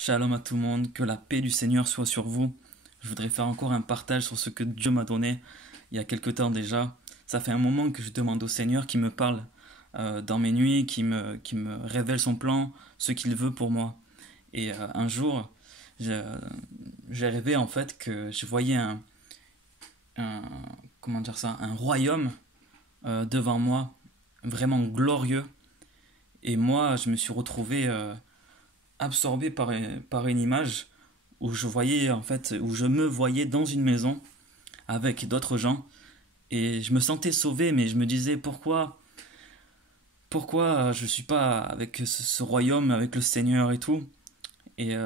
Shalom à tout le monde, que la paix du Seigneur soit sur vous. Je voudrais faire encore un partage sur ce que Dieu m'a donné il y a quelque temps déjà. Ça fait un moment que je demande au Seigneur qui me parle dans mes nuits, qui me révèle son plan, ce qu'il veut pour moi. Et un jour, j'ai j'ai rêvé en fait que je voyais un- comment dire ça, un royaume devant moi, vraiment glorieux. Et moi, je me suis retrouvé absorbé par une image où je voyais en fait, où je me voyais dans une maison avec d'autres gens et je me sentais sauvé, mais je me disais pourquoi je suis pas avec ce royaume, avec le Seigneur et tout. Et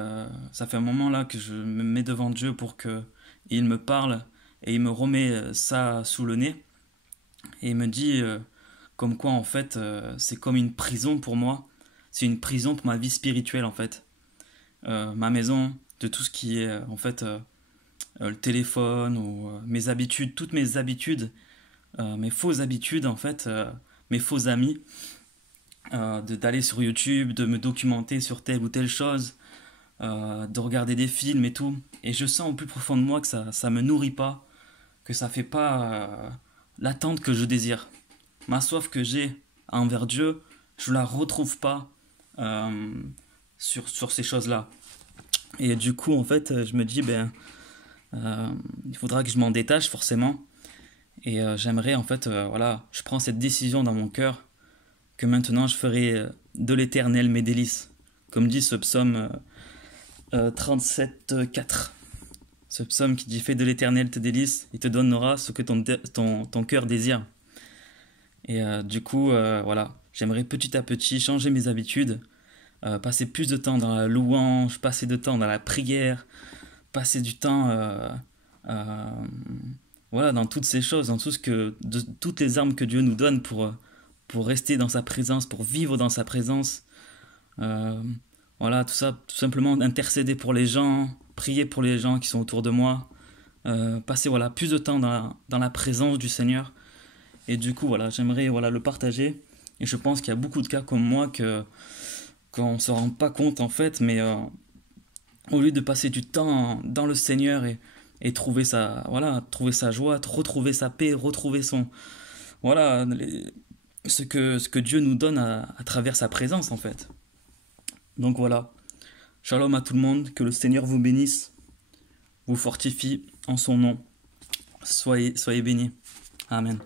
ça fait un moment là que je me mets devant Dieu pour que il me parle et il me remet ça sous le nez et il me dit comme quoi en fait c'est comme une prison pour moi, c'est une prison pour ma vie spirituelle en fait. Ma maison, de tout ce qui est en fait le téléphone ou mes habitudes, toutes mes habitudes, mes fausses habitudes en fait, mes faux amis, d'aller sur YouTube, de me documenter sur telle ou telle chose, de regarder des films et tout. Et je sens au plus profond de moi que ça me nourrit pas, que ça fait pas l'attente que je désire. Ma soif que j'ai envers Dieu, je la retrouve pas euh, sur ces choses-là. Et du coup, en fait, je me dis, ben, il faudra que je m'en détache forcément. Et j'aimerais, en fait, voilà, je prends cette décision dans mon cœur que maintenant je ferai de l'éternel mes délices. Comme dit ce psaume 37,4. Ce psaume qui dit fais de l'éternel tes délices, il te donnera ce que ton cœur désire. Et du coup, voilà, j'aimerais petit à petit changer mes habitudes, passer plus de temps dans la louange, passer de temps dans la prière, passer du temps euh, voilà, dans toutes ces choses, dans tout toutes les armes que Dieu nous donne pour rester dans sa présence, pour vivre dans sa présence. Euh, voilà, tout ça, tout simplement intercéder pour les gens, prier pour les gens qui sont autour de moi, passer voilà, plus de temps dans la présence du Seigneur. Et du coup, voilà, j'aimerais voilà, le partager. Et je pense qu'il y a beaucoup de cas comme moi qu'on ne se rend pas compte en fait, mais au lieu de passer du temps dans le Seigneur et trouver sa joie, retrouver sa paix, retrouver voilà, ce que Dieu nous donne à travers sa présence en fait. Donc voilà, shalom à tout le monde, que le Seigneur vous bénisse, vous fortifie en son nom. Soyez bénis. Amen.